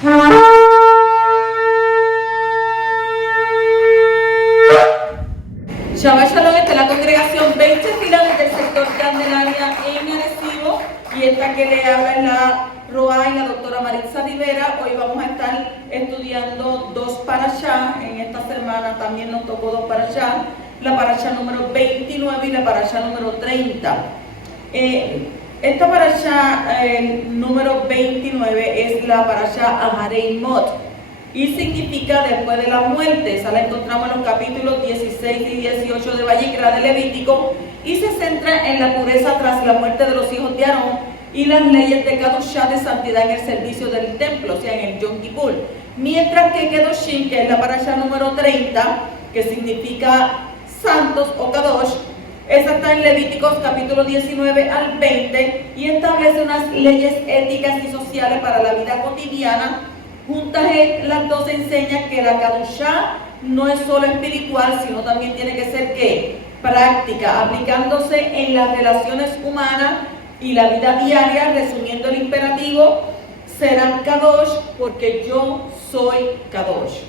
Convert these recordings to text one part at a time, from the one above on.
Shabbat Shalom, esta es la congregación 20 filas del sector Candelaria en Arecibo, y esta que le habla es la Roa y la doctora Maritza Rivera. Hoy vamos a estar estudiando dos parashá. En esta semana también nos tocó dos parashá, la parashá número 29 y la parashá número 30. Esta parashá número 29 es la parashá Aharei Mot, y significa después de la muerte. Esa la encontramos en los capítulos 16 y 18 de Vayikra de Levítico, y se centra en la pureza tras la muerte de los hijos de Aarón y las leyes de Kadoshá, de santidad en el servicio del templo, o sea, en el Yom Kippur. Mientras que Kedoshim, que es la parashá número 30, que significa santos o Kadosh, esa está en Levíticos capítulo 19 al 20, y establece unas leyes éticas y sociales para la vida cotidiana. Juntas las dos enseñan que la Kadoshá no es solo espiritual, sino también tiene que ser ¿qué? Práctica, aplicándose en las relaciones humanas y la vida diaria. Resumiendo el imperativo, serán Kadosh porque yo soy Kadosh.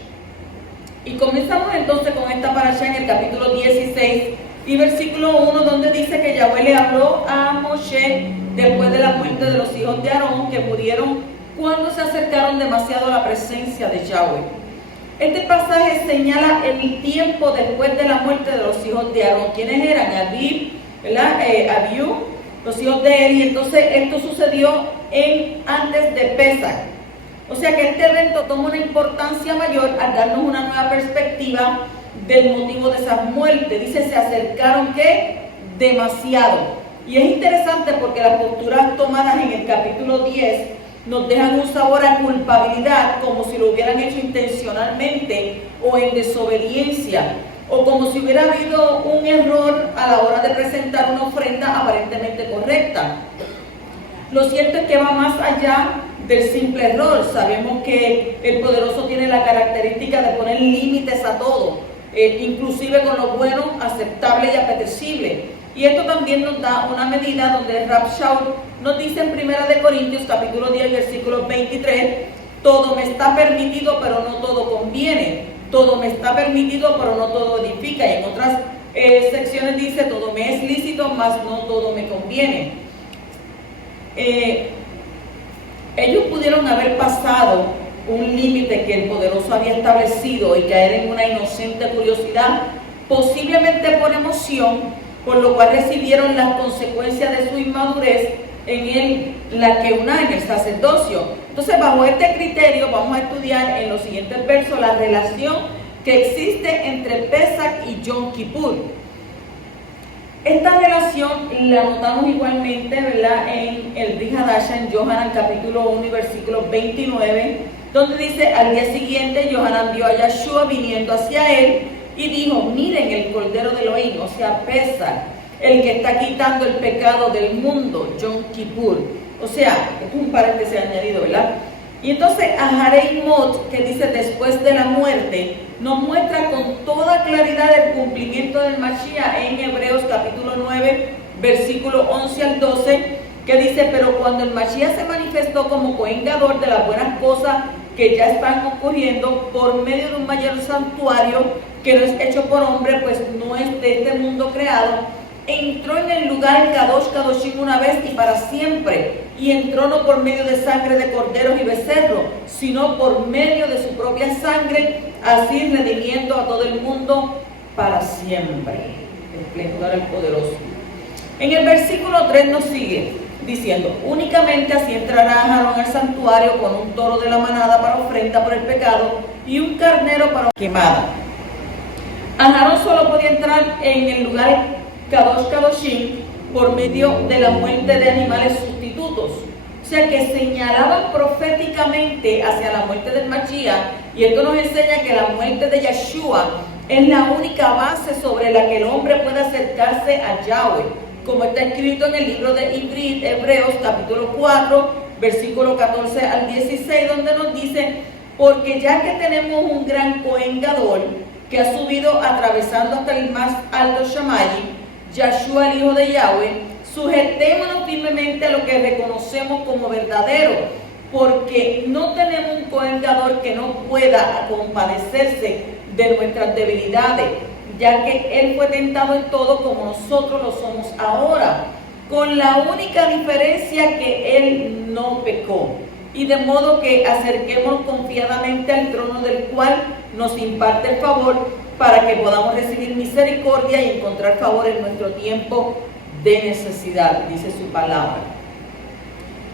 Y comenzamos entonces con esta parashá en el capítulo 16 y versículo 1, donde dice que Yahweh le habló a Moshe después de la muerte de los hijos de Aarón, que murieron cuando se acercaron demasiado a la presencia de Yahweh. Este pasaje señala el tiempo después de la muerte de los hijos de Aarón. ¿Quiénes eran? Abib, Abiú, los hijos de Eli. Entonces esto sucedió antes de Pesach. O sea que este evento toma una importancia mayor al darnos una nueva perspectiva del motivo de esa muerte. Dice, se acercaron ¿qué? Demasiado. Y es interesante porque las posturas tomadas en el capítulo 10 nos dejan un sabor a culpabilidad, como si lo hubieran hecho intencionalmente o en desobediencia, o como si hubiera habido un error a la hora de presentar una ofrenda aparentemente correcta. Lo cierto es que va más allá del simple error. Sabemos que el Poderoso tiene la característica de poner límites a todo, inclusive con lo bueno, aceptable y apetecible. Y esto también nos da una medida donde Rab Shaul nos dice en 1 Corintios capítulo 10 versículo 23, todo me está permitido pero no todo conviene, todo me está permitido pero no todo edifica, y en otras secciones dice todo me es lícito mas no todo me conviene. Ellos pudieron haber pasado un límite que el Poderoso había establecido y caer en una inocente curiosidad, posiblemente por emoción, por lo cual recibieron las consecuencias de su inmadurez en la Keuná, en el sacerdocio. Entonces, bajo este criterio vamos a estudiar en los siguientes versos la relación que existe entre Pesach y Yom Kippur. Esta relación la notamos igualmente, ¿verdad?, en el Brit Hadashah, en Yohanan capítulo 1 y versículo 29, donde dice, al día siguiente Yohanan vio a Yahshua viniendo hacia él y dijo, miren el Cordero de Elohim, o sea, Pesach, el que está quitando el pecado del mundo, Yom Kippur. O sea, es un paréntesis añadido, ¿verdad? Y entonces Aharei Mot, que dice después de la muerte, nos muestra con toda claridad el cumplimiento del Mashiach en Hebreos capítulo 9, versículo 11 al 12, que dice, pero cuando el Mashiach se manifestó como coengador de las buenas cosas que ya están ocurriendo por medio de un mayor santuario que no es hecho por hombre, pues no es de este mundo creado, entró en el lugar Kadosh Kadoshim una vez y para siempre, y entró no por medio de sangre de corderos y becerros, sino por medio de su propia sangre, así redimiendo a todo el mundo para siempre. Esplendor al Poderoso. En el versículo 3 nos sigue diciendo, únicamente así entrará Aarón al santuario con un toro de la manada para ofrenda por el pecado y un carnero para quemada. Aarón solo podía entrar en el lugar Kadosh Kadoshim por medio de la muerte de animales sustitutos, o sea que señalaban proféticamente hacia la muerte del Mashiach, y esto nos enseña que la muerte de Yahshua es la única base sobre la que el hombre puede acercarse a Yahweh, como está escrito en el libro de Hebreos capítulo 4, versículo 14 al 16, donde nos dice, porque ya que tenemos un gran coengador que ha subido atravesando hasta el más alto Shamayim, Yahshua el Hijo de Yahweh, sujetémonos firmemente a lo que reconocemos como verdadero, porque no tenemos un Cohen Gadol que no pueda compadecerse de nuestras debilidades, ya que Él fue tentado en todo como nosotros lo somos ahora, con la única diferencia que Él no pecó. Y de modo que acerquémonos confiadamente al trono del cual nos imparte el favor, para que podamos recibir misericordia y encontrar favor en nuestro tiempo de necesidad, dice su palabra.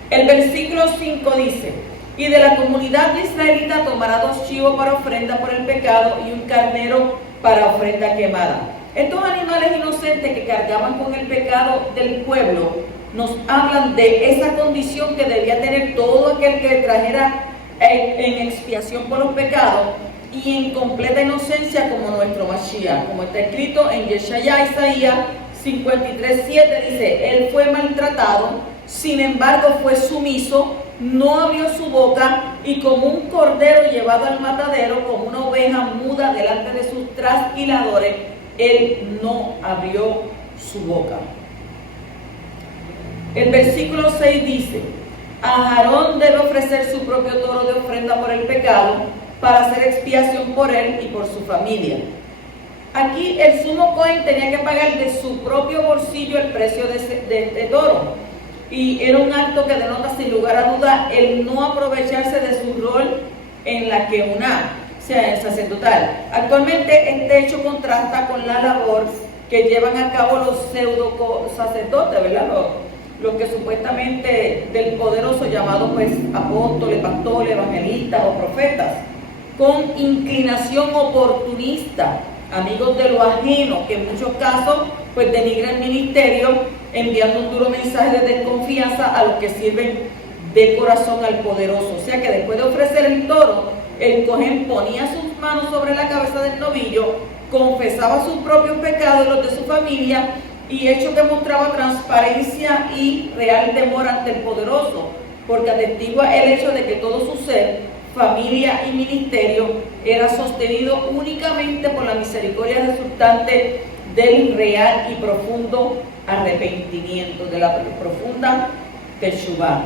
El versículo 5 dice: y de la comunidad israelita tomará 2 chivos para ofrenda por el pecado y un carnero para ofrenda quemada. Estos animales inocentes que cargaban con el pecado del pueblo nos hablan de esa condición que debía tener todo aquel que trajera en expiación por los pecados y en completa inocencia como nuestro Mashiach, como está escrito en Yeshaya, Isaías 53:7, dice: él fue maltratado, sin embargo fue sumiso, no abrió su boca, y como un cordero llevado al matadero, como una oveja muda delante de sus trasquiladores, él no abrió su boca. El versículo 6 dice: Aarón debe ofrecer su propio toro de ofrenda por el pecado, para hacer expiación por él y por su familia. Aquí el sumo Cohen tenía que pagar de su propio bolsillo el precio de este toro. Y era un acto que denota sin lugar a duda el no aprovecharse de su rol en la queuná, o sea, en sacerdotal. Actualmente este hecho contrasta con la labor que llevan a cabo los pseudo sacerdotes, ¿verdad? Los que supuestamente del poderoso llamado pues apóstoles, pastores, evangelistas o profetas, con inclinación oportunista, amigos de lo ajeno, que en muchos casos pues denigran el ministerio, enviando un duro mensaje de desconfianza a los que sirven de corazón al poderoso. O sea que después de ofrecer el toro, el Cohen ponía sus manos sobre la cabeza del novillo, confesaba sus propios pecados y los de su familia, y hecho que mostraba transparencia y real temor ante el poderoso, porque atestigua el hecho de que todo su ser, familia y ministerio era sostenido únicamente por la misericordia resultante del real y profundo arrepentimiento, de la profunda teshuvá.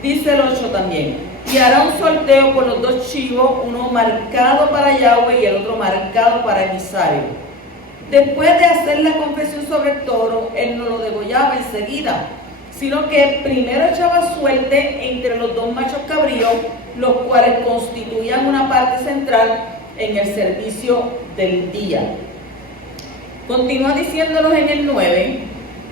Dice el 8 también: y hará un sorteo por los 2 chivos, uno marcado para Yahweh y el otro marcado para emisario. Después de hacer la confesión sobre el toro, él no lo degollaba enseguida, sino que primero echaba suerte entre los 2 machos cabríos, los cuales constituían una parte central en el servicio del día. Continúa diciéndonos en el 9: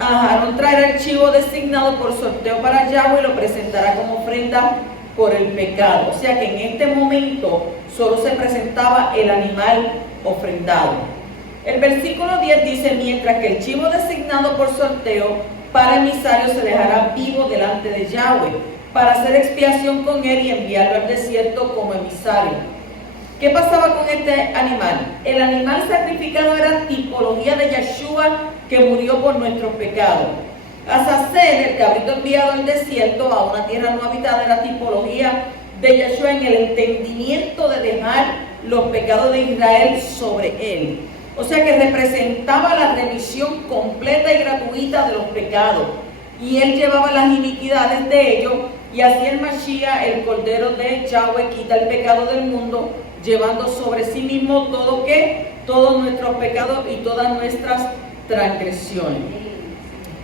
Aarón traerá el chivo designado por sorteo para Yahweh y lo presentará como ofrenda por el pecado. O sea que en este momento solo se presentaba el animal ofrendado. El versículo 10 dice: mientras que el chivo designado por sorteo para emisario se dejará vivo delante de Yahweh, para hacer expiación con él y enviarlo al desierto como emisario. ¿Qué pasaba con este animal? El animal sacrificado era tipología de Yeshua, que murió por nuestros pecados. Azazel, el cabrito enviado al desierto, a una tierra no habitada, era tipología de Yeshua en el entendimiento de dejar los pecados de Israel sobre él. O sea que representaba la remisión completa y gratuita de los pecados, y él llevaba las iniquidades de ellos, y así el Mashiach, el Cordero de Yahweh, quita el pecado del mundo, llevando sobre sí mismo todos nuestros pecados y todas nuestras transgresiones.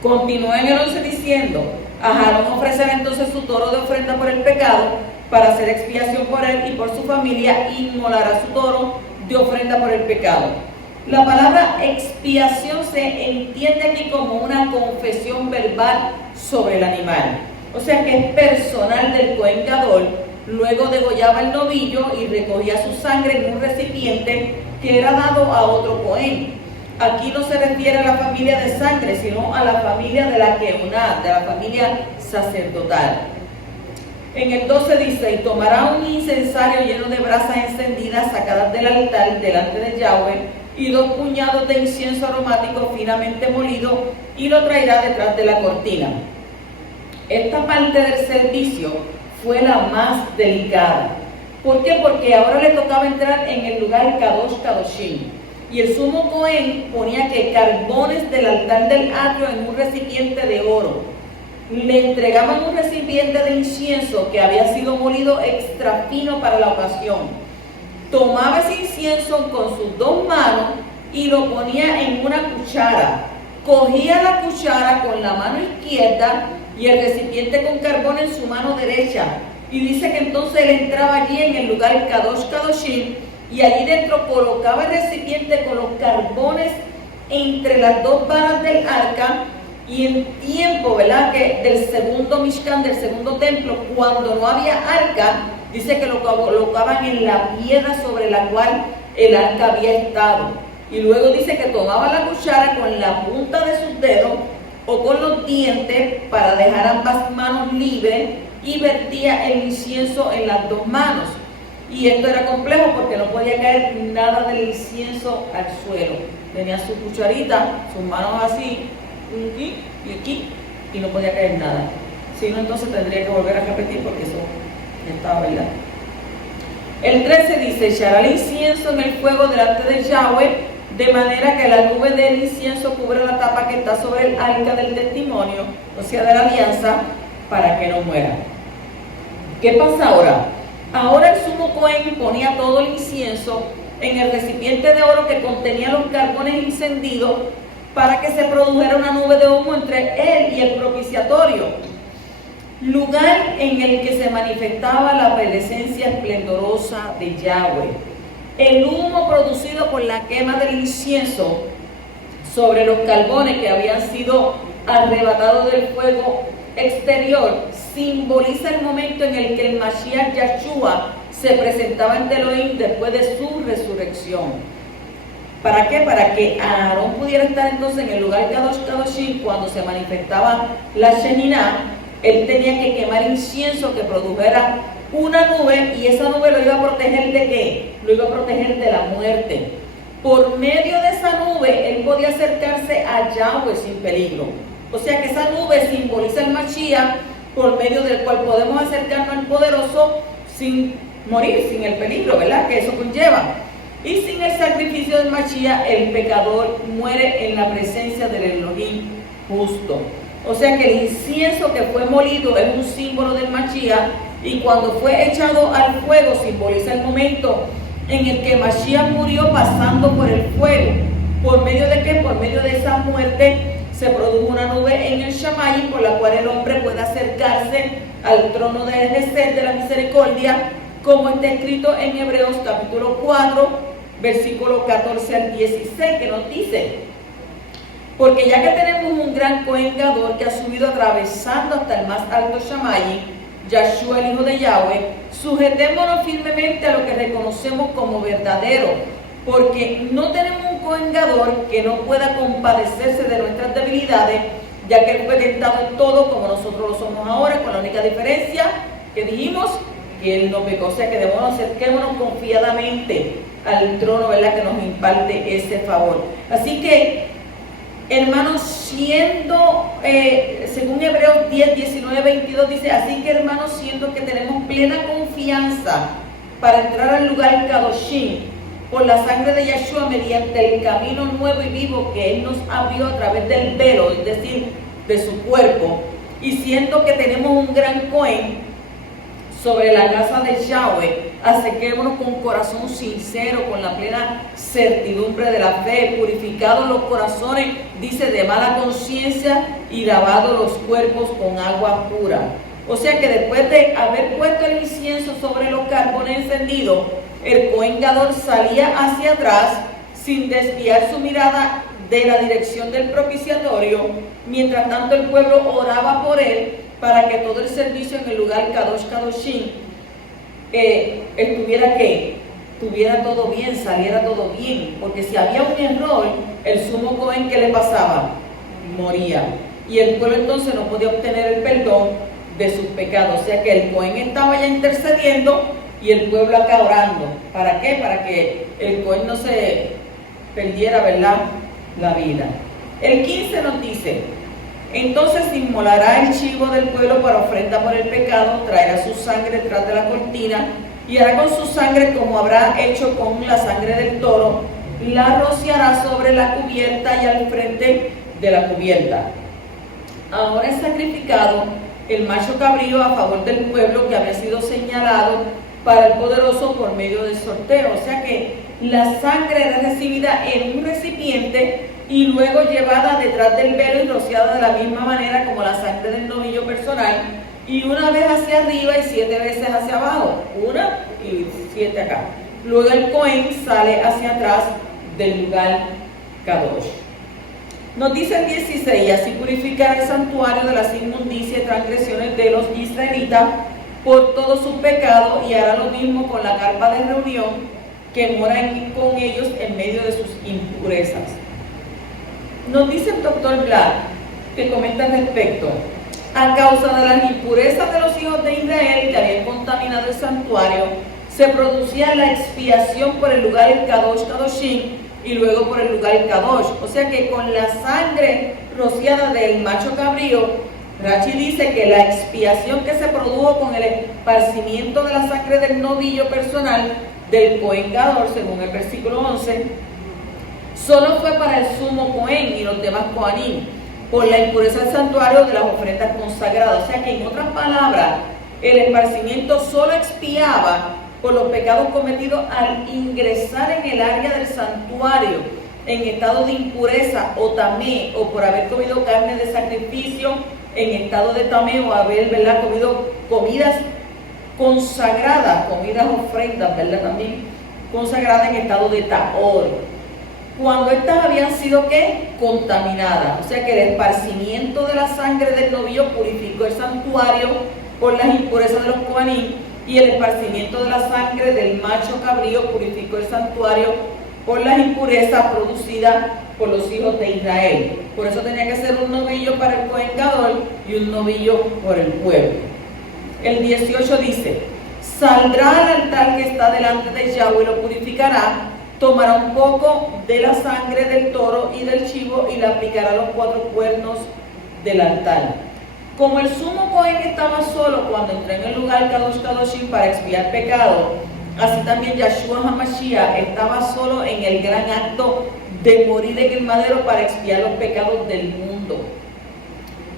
Continúa en el 11 diciendo: Aarón ofrecerá entonces su toro de ofrenda por el pecado, para hacer expiación por él y por su familia, y inmolará su toro de ofrenda por el pecado. La palabra expiación se entiende aquí como una confesión verbal sobre el animal. O sea que es personal del Cohen Gadol. Luego degollaba el novillo y recogía su sangre en un recipiente que era dado a otro Cohen. Aquí no se refiere a la familia de sangre, sino a la familia de la Keuná, de la familia sacerdotal. En el 12 dice: y tomará un incensario lleno de brasas encendidas sacadas del altar delante de Yahweh, y 2 puñados de incienso aromático finamente molido, y lo traerá detrás de la cortina. Esta parte del servicio fue la más delicada. ¿Por qué? Porque ahora le tocaba entrar en el lugar Kadosh Kadoshim, y el sumo Cohen ponía que carbones del altar del atrio en un recipiente de oro. le entregaban un recipiente de incienso que había sido molido extra fino para la ocasión. Tomaba ese incienso con sus dos manos y lo ponía en una cuchara. Cogía la cuchara con la mano izquierda y el recipiente con carbón en su mano derecha. Y dice que entonces él entraba allí en el lugar Kadosh Kadoshim y allí dentro colocaba el recipiente con los carbones entre las dos varas del arca. Y en tiempo, ¿verdad?, que del segundo Mishkan, del segundo templo, cuando no había arca, dice que lo colocaban en la piedra sobre la cual el arca había estado. Y luego dice que tomaba la cuchara con la punta de sus dedos o con los dientes para dejar ambas manos libres y vertía el incienso en las dos manos. Y esto era complejo porque no podía caer nada del incienso al suelo. Tenía su cucharita, sus manos así, aquí y aquí, y no podía caer nada. Si no, entonces tendría que volver a repetir porque eso ya estaba, ¿verdad? El 13 dice: echará el incienso en el fuego delante de Yahweh, de manera que la nube del incienso cubra la tapa que está sobre el arca del testimonio, o sea, de la alianza, para que no muera. ¿Qué pasa ahora? Ahora el sumo Cohen ponía todo el incienso en el recipiente de oro que contenía los carbones encendidos para que se produjera una nube de humo entre él y el propiciatorio, lugar en el que se manifestaba la presencia esplendorosa de Yahweh. El humo producido por la quema del incienso sobre los carbones que habían sido arrebatados del fuego exterior simboliza el momento en el que el Mashiach Yahshua se presentaba ante Elohim después de su resurrección. ¿Para qué? Para que Aarón pudiera estar entonces en el lugar Kadosh Kadoshim cuando se manifestaba la Sheninah. Él tenía que quemar incienso que produjera una nube, y esa nube lo iba a proteger ¿de qué? Lo iba a proteger de la muerte. Por medio de esa nube él podía acercarse a Yahweh sin peligro. O sea que esa nube simboliza el Mashiach, por medio del cual podemos acercarnos al poderoso sin morir, sin el peligro, ¿verdad?, que eso conlleva. Y sin el sacrificio del Mashiach, el pecador muere en la presencia del Elohim justo. O sea que el incienso que fue molido es un símbolo del Mashiach, y cuando fue echado al fuego simboliza el momento en el que Mashiach murió pasando por el fuego. ¿Por medio de qué? Por medio de esa muerte se produjo una nube en el Shamayim por la cual el hombre puede acercarse al trono de Gesed, de la misericordia, como está escrito en Hebreos capítulo 4, versículo 14 al 16, que nos dice: porque ya que tenemos un gran Cohen Gadol que ha subido atravesando hasta el más alto Shamayim, Yahshua el Hijo de Yahweh, sujetémonos firmemente a lo que reconocemos como verdadero, porque no tenemos un Cohen Gadol que no pueda compadecerse de nuestras debilidades, ya que él fue tentado en todo como nosotros lo somos ahora, con la única diferencia que dijimos, que él no pecó. O sea que debemos acerquémonos confiadamente al trono, ¿verdad?, que nos imparte ese favor. Así que, hermanos, siendo, según Hebreos 10, 19, 22 dice: así que, hermanos, siendo que tenemos plena confianza para entrar al lugar Kadoshim por la sangre de Yahshua, mediante el camino nuevo y vivo que él nos abrió a través del velo, es decir, de su cuerpo, y siendo que tenemos un gran Cohen sobre la casa de Yahweh, acerquémonos con corazón sincero, con la plena certidumbre de la fe, purificados los corazones, dice, de mala conciencia, y lavados los cuerpos con agua pura. O sea que después de haber puesto el incienso sobre los carbones encendidos, el Cohen Gadol salía hacia atrás sin desviar su mirada de la dirección del propiciatorio. Mientras tanto el pueblo oraba por él para que todo el servicio en el lugar Kadosh Kadoshim tuviera todo bien, saliera todo bien, porque si había un error, el sumo Cohen, ¿qué le pasaba? Moría, y el pueblo entonces no podía obtener el perdón de sus pecados. O sea que el Cohen estaba ya intercediendo y el pueblo acá orando. ¿Para qué? Para que el Cohen no se perdiera, ¿verdad?, la vida. El 15 nos dice: entonces inmolará el chivo del pueblo para ofrenda por el pecado, traerá su sangre detrás de la cortina y hará con su sangre como habrá hecho con la sangre del toro, la rociará sobre la cubierta y al frente de la cubierta. ahora es sacrificado el macho cabrío a favor del pueblo que había sido señalado para el poderoso por medio del sorteo. O sea que la sangre era recibida en un recipiente y luego llevada detrás del velo y rociada de la misma manera como la sangre del novillo personal, y una vez hacia arriba y 7 veces hacia abajo, una y 7 acá. Luego el Cohen sale hacia atrás del lugar Kadosh. Nos dice el 16, y así purificará el santuario de las inmundicias y transgresiones de los israelitas por todo su pecado, y hará lo mismo con la carpa de reunión que mora con ellos en medio de sus impurezas. Nos dice el doctor Black, que comenta al respecto: a causa de las impurezas de los hijos de Israel que habían contaminado el santuario, se producía la expiación por el lugar el Kadosh Kadoshim y luego por el lugar el Kadosh. O sea que con la sangre rociada del macho cabrío, Rashi dice que la expiación que se produjo con el esparcimiento de la sangre del novillo personal del Cohen Gadol, según el versículo 11, solo fue para el sumo Cohen y los demás Cohanim, por la impureza del santuario de las ofrendas consagradas. O sea que, en otras palabras, el esparcimiento solo expiaba por los pecados cometidos al ingresar en el área del santuario en estado de impureza o tamé, o por haber comido carne de sacrificio en estado de tamé, o haber, ¿verdad?, comido comidas consagradas, comidas ofrendas, ¿verdad?, también consagradas en estado de tahor, cuando estas habían sido, ¿qué?, contaminadas. O sea que el esparcimiento de la sangre del novillo purificó el santuario por las impurezas de los Cohanim, y el esparcimiento de la sangre del macho cabrío purificó el santuario por las impurezas producidas por los hijos de Israel. Por eso tenía que ser un novillo para el Cohen Gadol y un novillo por el pueblo. El 18 dice: saldrá al altar que está delante de Yahweh y lo purificará, tomará un poco de la sangre del toro y del chivo y la aplicará a los 4 cuernos del altar. Como el sumo Cohen estaba solo cuando entró en el lugar Kadosh Kadoshim para expiar pecado, así también Yahshua HaMashiach estaba solo en el gran acto de morir en el madero para expiar los pecados del mundo.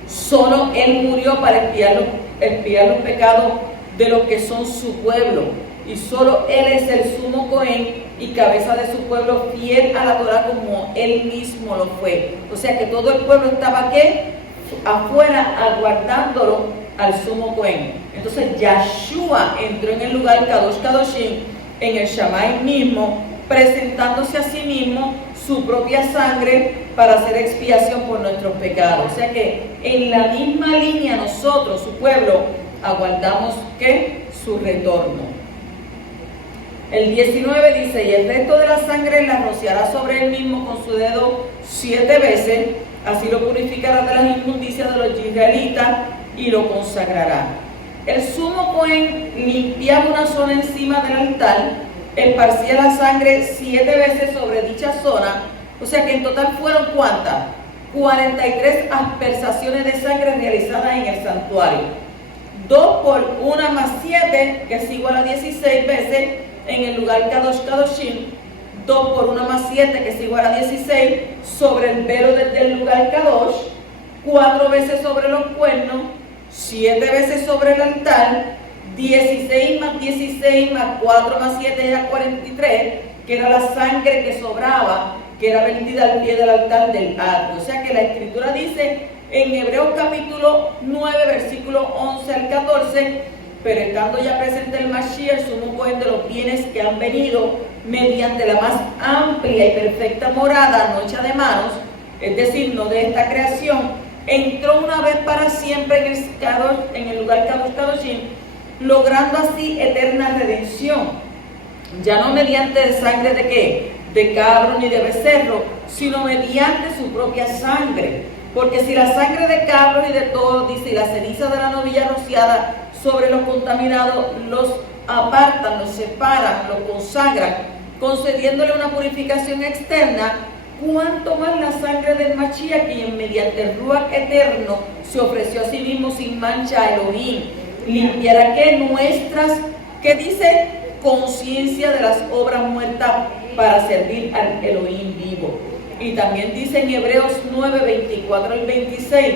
Solo Él murió para expiar los pecados de los que son su pueblo, y solo Él es el sumo Cohen y cabeza de su pueblo, fiel a la Torah como Él mismo lo fue. O sea que todo el pueblo estaba, ¿qué?, afuera, aguardándolo al sumo Cohen. Entonces Yahshua entró en el lugar Kadosh Kadoshim, en el Shammai mismo, presentándose a sí mismo su propia sangre para hacer expiación por nuestros pecados. O sea que en la misma línea nosotros, su pueblo, aguardamos, ¿qué?, su retorno. El 19 dice: y el resto de la sangre la rociará sobre él mismo con su dedo 7 veces, así lo purificará de las inmundicias de los israelitas y lo consagrará. El sumo Cohen limpiaba una zona encima del altar, esparcía la sangre 7 veces sobre dicha zona. O sea que en total fueron, ¿cuántas? 43 aspersaciones de sangre realizadas en el santuario. 2 por 1 más 7, que es igual a 16 veces en el lugar Kadosh Kadoshim. 2 por 1 más 7, que es igual a 16, sobre el velo desde el lugar Kadosh. 4 veces sobre los cuernos, 7 veces sobre el altar. 16 más 16 más 4 más 7 era 43, que era la sangre que sobraba, que era vertida al pie del altar del atrio. O sea que la Escritura dice en Hebreos capítulo 9, versículo 11 al 14: pero estando ya presente el Mashiach, el sumo Cohen de los bienes que han venido mediante la más amplia y perfecta morada, no hecha de manos, es decir, no de esta creación, entró una vez para siempre en el lugar Kadosh Kadoshim, logrando así eterna redención, ya no mediante sangre de ¿qué?, de cabro ni de becerro, sino mediante su propia sangre. Porque si la sangre de cabros y de toros, dice, y la ceniza de la novilla rociada sobre los contaminados, los apartan, los separan, los consagran, concediéndole una purificación externa, cuánto más la sangre del Mashiach, quien mediante el Ruach eterno se ofreció a sí mismo sin mancha a Elohim, limpiará que nuestras, ¿qué dice?, conciencia de las obras muertas para servir al Elohim vivo. Y también dice en Hebreos 9, 24 al 26: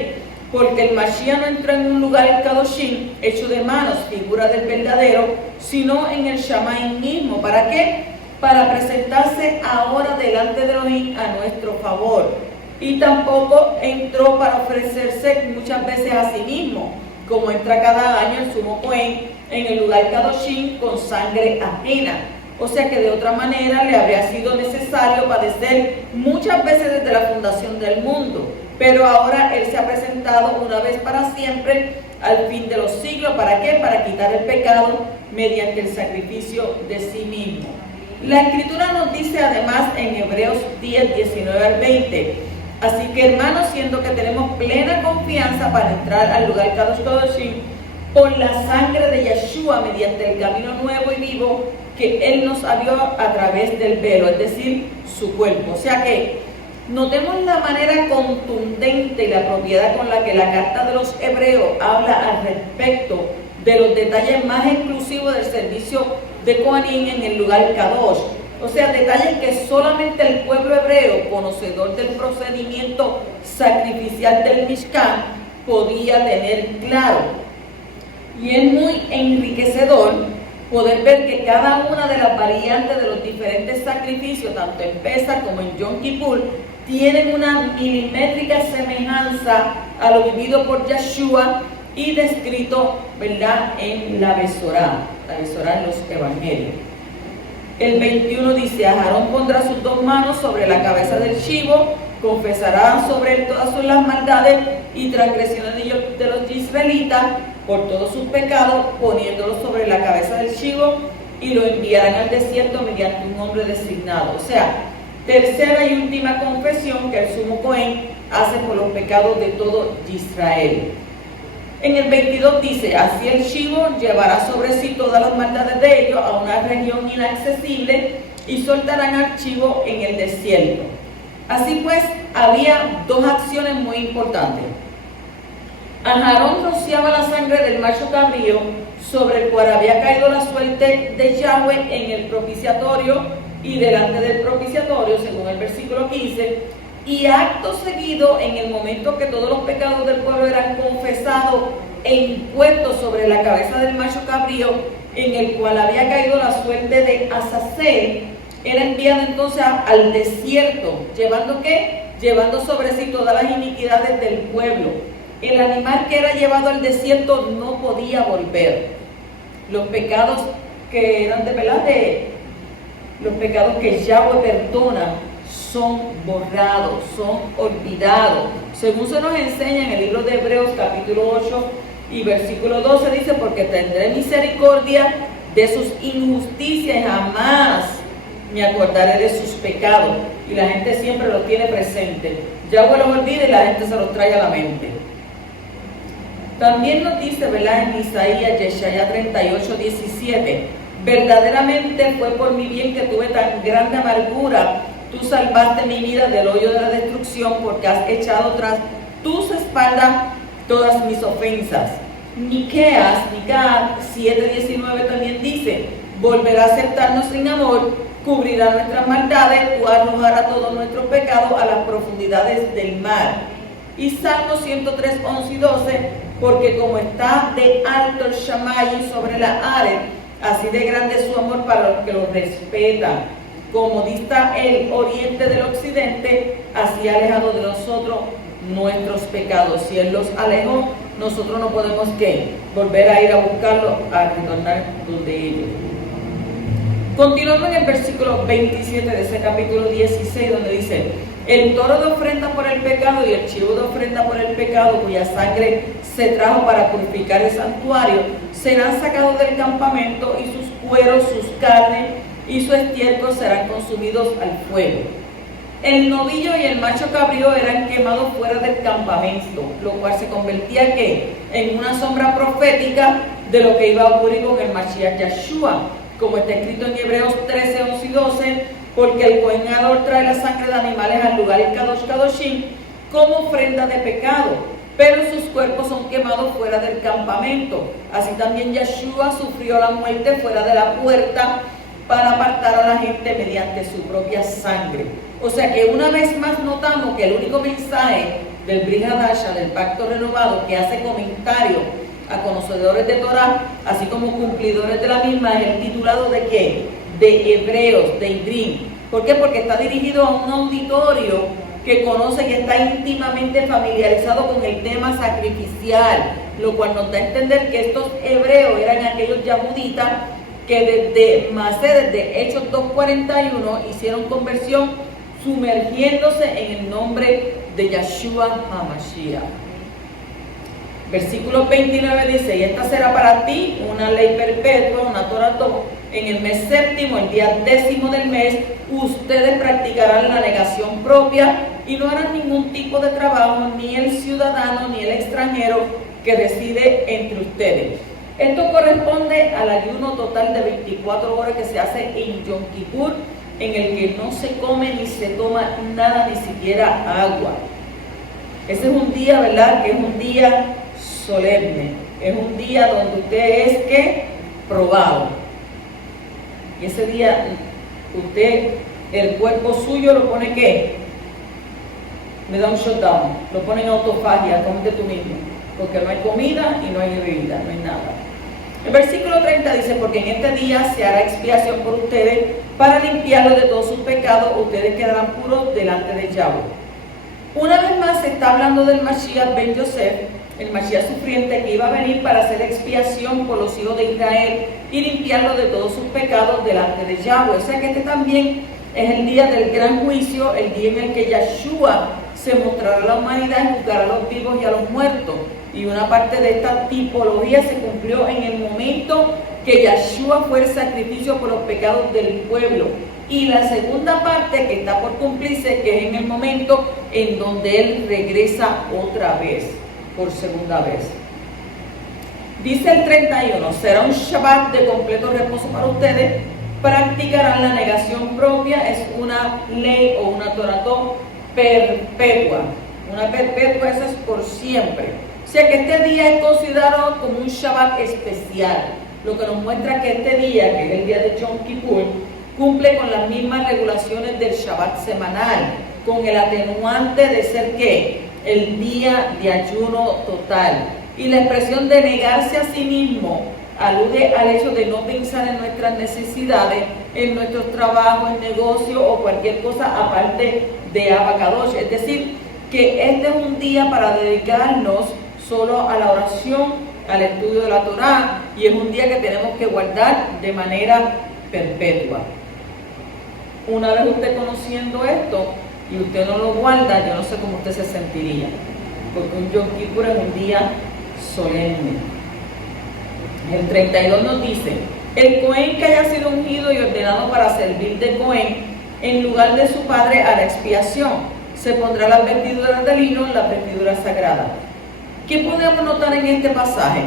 porque el Mashiach no entró en un lugar Kadoshim hecho de manos, figura del verdadero, sino en el Shamayim mismo. ¿Para qué? Para presentarse ahora delante de Elohim a nuestro favor. Y tampoco entró para ofrecerse muchas veces a sí mismo, como entra cada año el sumo Cohen en el lugar Kadoshim con sangre ajena. O sea que de otra manera le habría sido necesario padecer muchas veces desde la fundación del mundo. Pero ahora Él se ha presentado una vez para siempre al fin de los siglos. ¿Para qué? Para quitar el pecado mediante el sacrificio de sí mismo. La Escritura nos dice además en Hebreos 10, 19 al 20. Así que hermanos, siendo que tenemos plena confianza para entrar al lugar Kadosh Kadoshim por la sangre de Yeshua mediante el camino nuevo y vivo que Él nos abrió a través del velo, es decir, su cuerpo. O sea que notemos la manera contundente y la propiedad con la que la carta de los Hebreos habla al respecto de los detalles más exclusivos del servicio de Kohanim en el lugar Kadosh. O sea, detalles que solamente el pueblo hebreo, conocedor del procedimiento sacrificial del Mishkan, podía tener claro. Y es muy enriquecedor poder ver que cada una de las variantes de los diferentes sacrificios, tanto en Pesach como en Yom Kippur, tienen una milimétrica semejanza a lo vivido por Yeshua y descrito, ¿verdad?, en la Besorá en los Evangelios. El 21 dice: Aarón pondrá sus dos manos sobre la cabeza del chivo, confesará sobre él todas sus las maldades y transgresiones de los israelitas por todos sus pecados, poniéndolo sobre la cabeza del chivo, y lo enviarán al desierto mediante un hombre designado. O sea, tercera y última confesión que el sumo Cohen hace por los pecados de todo Israel. En el 22 dice: así el chivo llevará sobre sí todas las maldades de ellos a una región inaccesible y soltarán al chivo en el desierto. Así pues, había dos acciones muy importantes. Aarón rociaba la sangre del macho cabrío sobre el cual había caído la suerte de Yahweh en el propiciatorio y delante del propiciatorio, según el versículo 15, y acto seguido, en el momento que todos los pecados del pueblo eran confesados e impuestos sobre la cabeza del macho cabrío, en el cual había caído la suerte de Azazel, era enviado entonces al desierto, ¿llevando qué? Llevando sobre sí todas las iniquidades del pueblo. El animal que era llevado al desierto no podía volver. Los pecados que eran de verdad, los pecados que Yahweh perdona, son borrados, son olvidados. Según se nos enseña en el libro de Hebreos capítulo 8 y versículo 12, dice: porque tendré misericordia de sus injusticias y jamás me acordaré de sus pecados. Y la gente siempre los tiene presente. Yahweh los olvida y la gente se los trae a la mente. También nos dice, ¿verdad?, en Isaías, Yeshaya 38, 17: verdaderamente fue por mi bien que tuve tan grande amargura. Tú salvaste mi vida del hoyo de la destrucción, porque has echado tras tus espaldas todas mis ofensas. Miqueas 7:19 también dice: volverá a aceptarnos sin amor, cubrirá nuestras maldades, tú arrojarás todos nuestros pecados a las profundidades del mar. Y Salmo 103, 11 y 12: porque como está de alto el Shamayim sobre la Ares, así de grande es su amor para los que lo respetan. Como dista el oriente del occidente, así ha alejado de nosotros nuestros pecados. Si Él los alejó, nosotros no podemos ¿qué? Volver a ir a buscarlo, a retornar donde ellos. Continuando en el versículo 27 de ese capítulo 16, donde dice: el toro de ofrenda por el pecado y el chivo de ofrenda por el pecado, cuya sangre se trajo para purificar el santuario, serán sacados del campamento, y sus cueros, sus carnes y su estiércol serán consumidos al fuego. El novillo y el macho cabrío eran quemados fuera del campamento, lo cual se convertía ¿qué? En una sombra profética de lo que iba a ocurrir con el Mashiach Yeshua, como está escrito en Hebreos 13, 11 y 12: porque el Cohen Gadol trae la sangre de animales al lugar el Kadosh Kadoshim como ofrenda de pecado, pero sus cuerpos son quemados fuera del campamento. Así también Yeshua sufrió la muerte fuera de la puerta para apartar a la gente mediante su propia sangre. O sea que una vez más notamos que el único mensaje del Brit Hadasha, del pacto renovado, que hace comentario a conocedores de Torah, así como cumplidores de la misma, es el titulado de ¿qué? De Hebreos, de Idrim. ¿Por qué? Porque está dirigido a un auditorio que conoce y está íntimamente familiarizado con el tema sacrificial, lo cual nos da a entender que estos hebreos eran aquellos yahuditas que desde Masé, desde Hechos 2:41, hicieron conversión sumergiéndose en el nombre de Yeshua HaMashiach. Versículo 29 dice, y esta será para ti una ley perpetua, una Torah, en el mes séptimo, el día 10º del mes, ustedes practicarán la negación propia y no harán ningún tipo de trabajo, ni el ciudadano ni el extranjero que reside entre ustedes. Esto corresponde al ayuno total de 24 horas que se hace en Yom Kippur, en el que no se come ni se toma nada, ni siquiera agua. Ese es un día, ¿verdad? Que es un día solemne, es un día donde usted es que probado. Y ese día usted, el cuerpo suyo lo pone ¿qué? Le da un shutdown, lo pone en autofagia, cómete tú mismo, porque no hay comida y no hay bebida, no hay nada. El versículo 30 dice, porque en este día se hará expiación por ustedes para limpiarlos de todos sus pecados, ustedes quedarán puros delante de Yahweh. Una vez más se está hablando del Mashiach ben Yosef, el Mashiach sufriente que iba a venir para hacer expiación por los hijos de Israel y limpiarlos de todos sus pecados delante de Yahweh. O sea que este también es el día del gran juicio, el día en el que Yeshua se mostrará a la humanidad y juzgará a los vivos y a los muertos. Y una parte de esta tipología se cumplió en el momento que Yeshua fue el sacrificio por los pecados del pueblo. Y la segunda parte que está por cumplirse, que es en el momento en donde Él regresa otra vez, por segunda vez. Dice el 31, será un Shabbat de completo reposo para ustedes, practicarán la negación propia, es una ley o una Torah perpetua. Una perpetua, esa es por siempre. O sea que este día es considerado como un Shabbat especial, lo que nos muestra que este día, que es el día de Yom Kippur, cumple con las mismas regulaciones del Shabbat semanal, con el atenuante de ser ¿qué? El día de ayuno total. Y la expresión de negarse a sí mismo alude al hecho de no pensar en nuestras necesidades, en nuestros trabajos, en negocios o cualquier cosa aparte de Abacadosh. Es decir, que este es un día para dedicarnos solo a la oración, al estudio de la Torá, y es un día que tenemos que guardar de manera perpetua. Una vez usted conociendo esto y usted no lo guarda, yo no sé cómo usted se sentiría, porque un Yom Kippur es un día solemne. El 32 nos dice, el Cohen que haya sido ungido y ordenado para servir de Cohen en lugar de su padre a la expiación, se pondrá las vestiduras de lino, las vestiduras sagradas. ¿Qué podemos notar en este pasaje?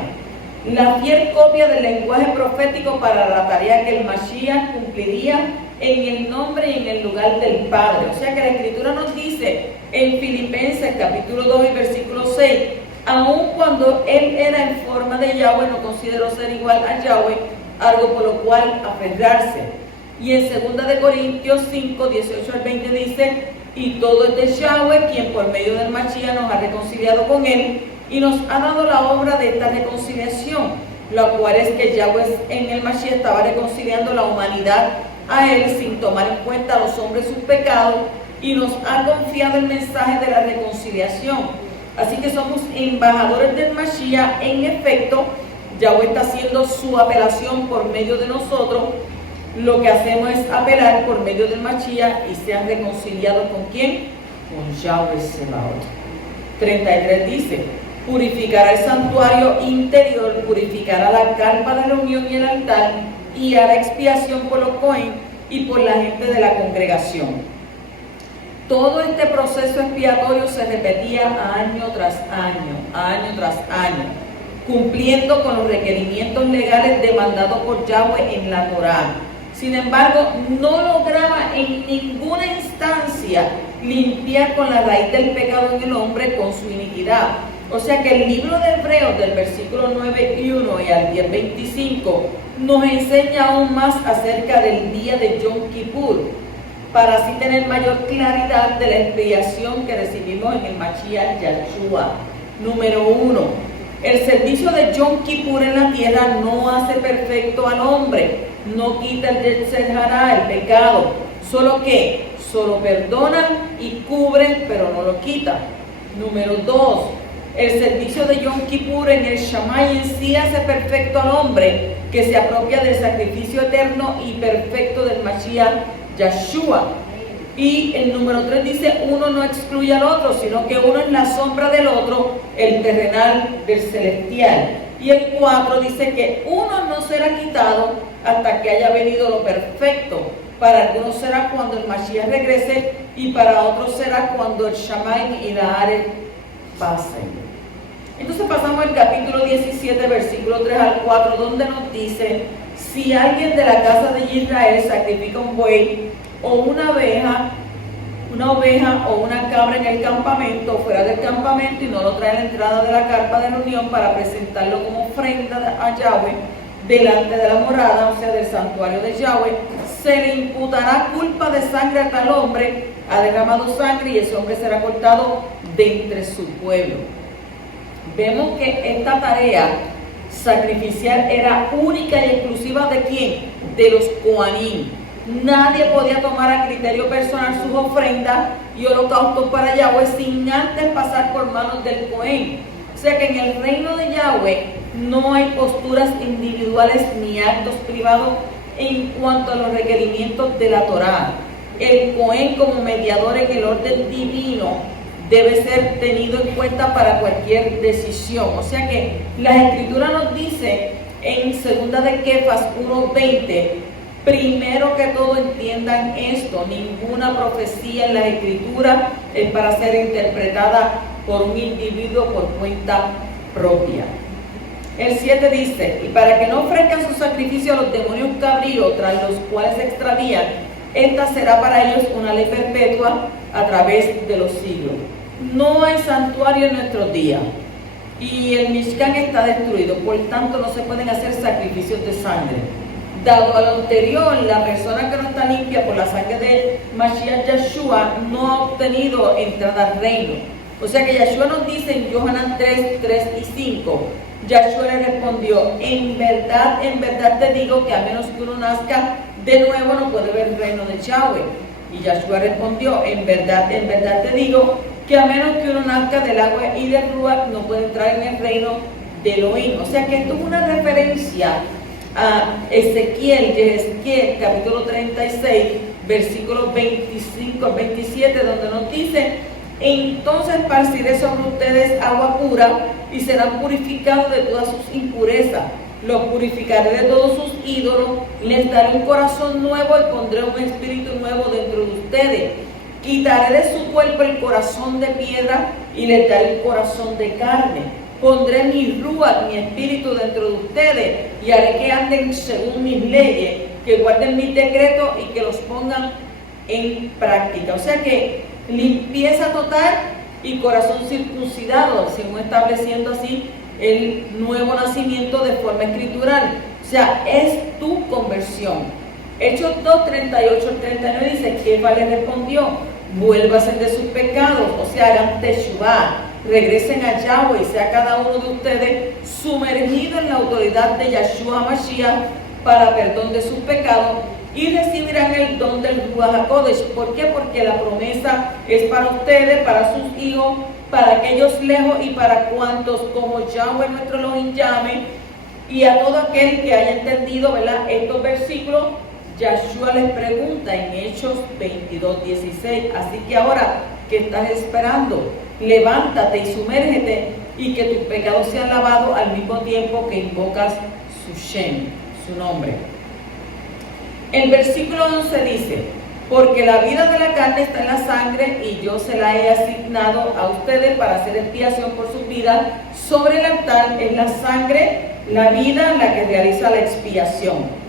La fiel copia del lenguaje profético para la tarea que el Mashiach cumpliría en el nombre y en el lugar del Padre. O sea que la Escritura nos dice en Filipenses capítulo 2 y versículo 6, aun cuando él era en forma de Yahweh, no consideró ser igual a Yahweh, algo por lo cual aferrarse. Y en 2 de Corintios 5, 18 al 20 dice, y todo es de Yahweh, quien por medio del Mashiach nos ha reconciliado con él y nos ha dado la obra de esta reconciliación, la cual es que Yahweh en el Mashiach estaba reconciliando la humanidad a él sin tomar en cuenta a los hombres sus pecados, y nos ha confiado el mensaje de la reconciliación. Así que somos embajadores del Mashiach. En efecto, Yahweh está haciendo su apelación por medio de nosotros. Lo que hacemos es apelar por medio del Mashiach y sean reconciliados ¿con quién? Con Yahweh Sebaot. 33 dice, purificará el santuario interior, purificará la carpa de reunión y el altar, y hará expiación por los Cohen y por la gente de la congregación. Todo este proceso expiatorio se repetía año tras año, cumpliendo con los requerimientos legales demandados por Yahweh en la Torá. Sin embargo, no lograba en ninguna instancia limpiar con la raíz del pecado en el hombre con su iniquidad. O sea que el libro de Hebreos del versículo 9:1 y al 10:25 nos enseña aún más acerca del día de Yom Kippur. para así tener mayor claridad de la expiación que recibimos en el Mashiach Yahshua. Número 1. El servicio de Yom Kippur en la tierra no hace perfecto al hombre, no quita el Yetzer Hará, el pecado, solo perdona y cubre, pero no lo quita. Número 2. El servicio de Yom Kippur en el Shammai en sí hace perfecto al hombre que se apropia del sacrificio eterno y perfecto del Mashiach Yahshua. Y el número 3 dice, uno no excluye al otro, sino que uno es la sombra del otro, el terrenal del celestial. Y el 4 dice que uno no será quitado hasta que haya venido lo perfecto. Para algunos será cuando el Mashiach regrese y para otros será cuando el Shammai y la Aret pasen. Entonces pasamos al capítulo 17, versículo 3 al 4, donde nos dice, si alguien de la casa de Israel sacrifica un buey o una oveja o una cabra en el campamento o fuera del campamento y no lo trae a la entrada de la carpa de reunión para presentarlo como ofrenda a Yahweh delante de la morada, o sea, del santuario de Yahweh, se le imputará culpa de sangre a tal hombre, ha derramado sangre y ese hombre será cortado de entre su pueblo. Vemos que esta tarea sacrificial era única y exclusiva ¿de quién? De los Kohanim. Nadie podía tomar a criterio personal sus ofrendas y holocaustos para Yahweh sin antes pasar por manos del Cohen. O sea que en el reino de Yahweh no hay posturas individuales ni actos privados en cuanto a los requerimientos de la Torá. El Cohen como mediador en el orden divino debe ser tenido en cuenta para cualquier decisión. O sea que la Escritura nos dice en 2 de Kefas 1:20, primero que todo entiendan esto, ninguna profecía en la Escritura es para ser interpretada por un individuo por cuenta propia. El 7 dice, y para que no ofrezcan su sacrificio a los demonios cabríos tras los cuales se extravían, esta será para ellos una ley perpetua a través de los siglos. No hay santuario en nuestros días y el Mishkan está destruido, por tanto no se pueden hacer sacrificios de sangre. Dado a lo anterior, la persona que no está limpia por la sangre de Mashiach Yahshua no ha obtenido entrada al reino. O sea que Yahshua nos dice en Yohanan 3 y 5, Yahshua le respondió, en verdad te digo que a menos que uno nazca de nuevo no puede ver el reino de Yahweh. Y Yahshua respondió, en verdad te digo que a menos que uno nazca del agua y del ruach no puede entrar en el reino de Elohim. O sea que esto es una referencia a Ezequiel, capítulo 36, versículos 25 al 27, donde nos dice, entonces esparciré sobre ustedes agua pura y serán purificados de todas sus impurezas. Los purificaré de todos sus ídolos, les daré un corazón nuevo y pondré un espíritu nuevo dentro de ustedes. Quitaré de su cuerpo el corazón de piedra y les daré un corazón de carne. Pondré mi ruach, mi espíritu dentro de ustedes y haré que anden según mis leyes, que guarden mis decretos y que los pongan en práctica. O sea que limpieza total y corazón circuncidado, según estableciendo así el nuevo nacimiento de forma escritural. O sea, es tu conversión. Hechos 2, 38 al 39 dice, Kefa le respondió, vuélvase de sus pecados, o sea, hagan teshuvá, regresen a Yahweh y sea cada uno de ustedes sumergido en la autoridad de Yahshua Mashiach para perdón de sus pecados y recibirán el don del Ruach HaKodesh. ¿Por qué? Porque la promesa es para ustedes, para sus hijos, para aquellos lejos y para cuantos como Yahweh nuestro Elohim llame. Y a todo aquel que haya entendido, ¿verdad?, estos versículos, Yahshua les pregunta en Hechos 22:16, así que ahora, ¿qué estás esperando? Levántate y sumérgete y que tus pecados sean lavados al mismo tiempo que invocas su Shem, su nombre. El versículo 11 dice, porque la vida de la carne está en la sangre y yo se la he asignado a ustedes para hacer expiación por sus vidas. Sobre el altar es la sangre, la vida, la que realiza la expiación.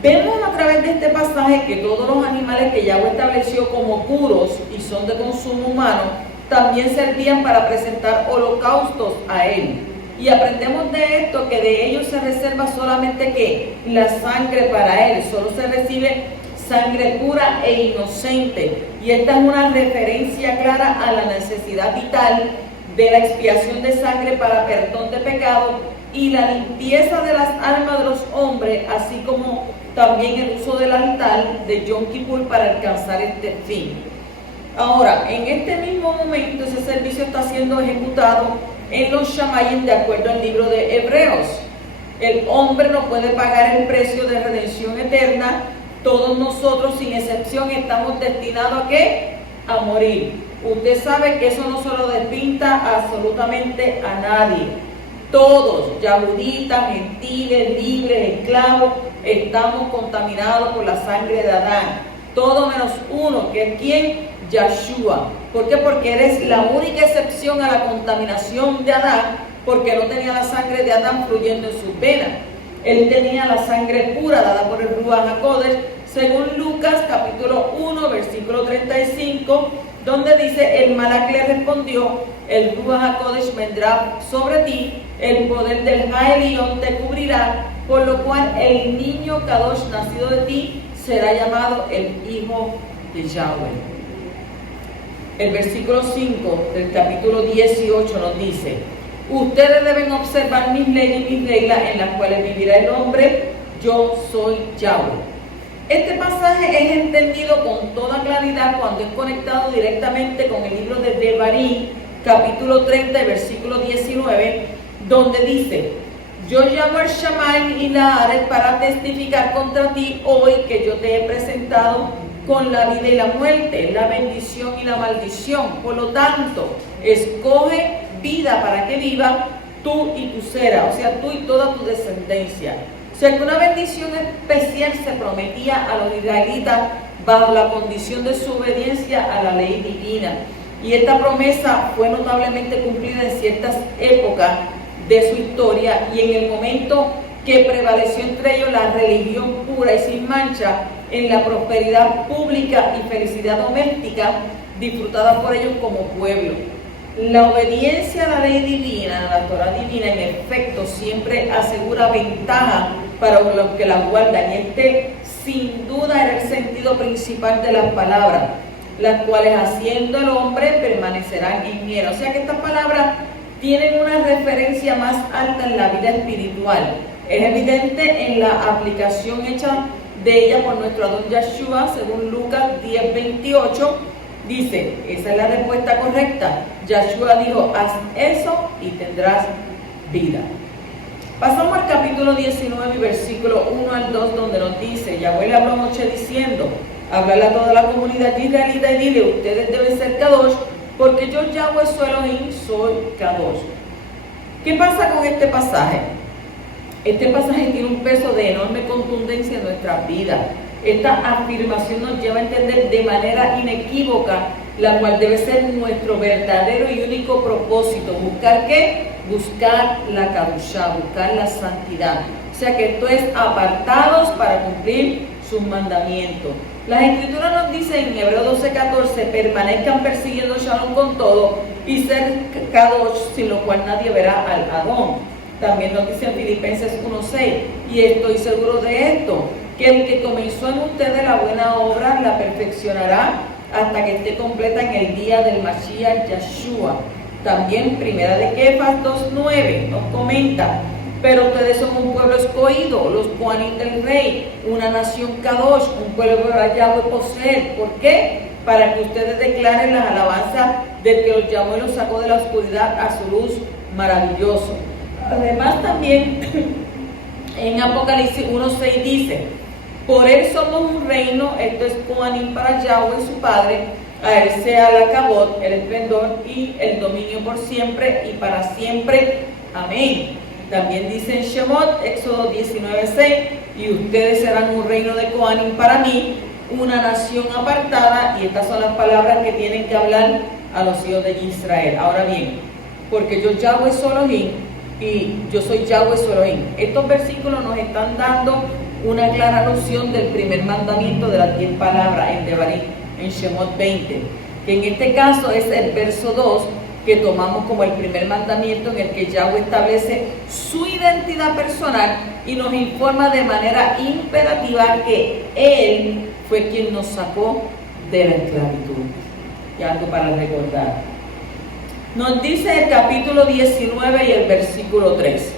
Vemos a través de este pasaje que todos los animales que Yahweh estableció como puros y son de consumo humano, también servían para presentar holocaustos a Él. Y aprendemos de esto que de ellos se reserva solamente ¿qué? La sangre para Él. Solo se recibe sangre pura e inocente. Y esta es una referencia clara a la necesidad vital de la expiación de sangre para perdón de pecado y la limpieza de las almas de los hombres, así como también el uso del altar de Yom Kippur para alcanzar este fin. Ahora, en este mismo momento ese servicio está siendo ejecutado en los Shamayim de acuerdo al libro de Hebreos. El hombre no puede pagar el precio de redención eterna. Todos nosotros, sin excepción, estamos destinados ¿a qué? A morir. Usted sabe que eso no se lo despinta absolutamente a nadie. Todos, yahuditas, gentiles, libres, esclavos, estamos contaminados por la sangre de Adán. Todo menos uno, que es ¿quién? Yeshua. ¿Por qué? Porque eres la única excepción a la contaminación de Adán, porque no tenía la sangre de Adán fluyendo en sus venas. Él tenía la sangre pura dada por el Ruach HaKodesh, según Lucas capítulo 1, versículo 35, donde dice: el Malach le respondió, el Ruach HaKodesh vendrá sobre ti, el poder del Ha-Elión te cubrirá, por lo cual el niño Kadosh nacido de ti será llamado el Hijo de Yahweh. El versículo 5 del capítulo 18 nos dice: ustedes deben observar mis leyes y mis reglas en las cuales vivirá el hombre, yo soy Yahweh. Este pasaje es entendido con toda claridad cuando es conectado directamente con el libro de Devarim, capítulo 30, versículo 19, donde dice: yo llamo al Shammai y la Ares para testificar contra ti hoy que yo te he presentado con la vida y la muerte, la bendición y la maldición. Por lo tanto, escoge vida para que viva tú y tu sera, o sea, tú y toda tu descendencia. O sea, que una bendición especial se prometía a los israelitas bajo la condición de su obediencia a la ley divina. Y esta promesa fue notablemente cumplida en ciertas épocas de su historia y en el momento que prevaleció entre ellos la religión pura y sin mancha, en la prosperidad pública y felicidad doméstica disfrutada por ellos como pueblo. La obediencia a la ley divina, a la Torah divina, en efecto, siempre asegura ventaja para los que la guardan. Y este, sin duda, era el sentido principal de las palabras, las cuales, haciendo el hombre, permanecerán en él. O sea que estas palabras tienen una referencia más alta en la vida espiritual. Es evidente en la aplicación hecha de ella por nuestro Adón Yeshua, según Lucas 10:28. Dice, esa es la respuesta correcta. Yeshua dijo: haz eso y tendrás vida. Pasamos al capítulo 19, versículo 1 al 2, donde nos dice: Yahweh le habló a Moshe diciendo, háblale a toda la comunidad israelita y dile: ustedes deben ser Kadosh, porque yo, Yahweh, soy Elohim, soy Kadosh. ¿Qué pasa con este pasaje? Este pasaje tiene un peso de enorme contundencia en nuestras vidas. Esta afirmación nos lleva a entender de manera inequívoca la cual debe ser nuestro verdadero y único propósito. ¿Buscar qué? Buscar la Kadushá, buscar la santidad. O sea que esto es apartados para cumplir sus mandamientos. Las Escrituras nos dicen en Hebreos 12:14, permanezcan persiguiendo Shalom con todo y ser Kadosh, sin lo cual nadie verá al Adón. También nos dice en Filipenses 1:6, y estoy seguro de esto, que el que comenzó en ustedes la buena obra la perfeccionará hasta que esté completa en el día del Mashiach Yeshua. También Primera de Kefas 2:9 nos comenta: pero ustedes son un pueblo escogido, los Kohanim del Rey, una nación Kadosh, un pueblo para Yahweh poseer. ¿Por qué? Para que ustedes declaren las alabanzas del que los llamó y los sacó de la oscuridad a su luz maravilloso. Además, también en Apocalipsis 1:6 dice: por él somos un reino, esto es Kohanim para Yahweh su Padre, a él sea la kabod, el esplendor y el dominio por siempre y para siempre. Amén. También dice en Shemot, Éxodo 19:6, y ustedes serán un reino de Kohanim para mí, una nación apartada. Y estas son las palabras que tienen que hablar a los hijos de Israel. Ahora bien, porque yo Yahweh soy Elohim y yo soy Yahweh soy Elohim. Estos versículos nos están dando una clara alusión del primer mandamiento de las 10 palabras en Devarim, en Shemot 20, que en este caso es el verso 2, que tomamos como el primer mandamiento en el que Yahweh establece su identidad personal y nos informa de manera imperativa que Él fue quien nos sacó de la esclavitud. Y algo para recordar. Nos dice el capítulo 19 y el versículo 3.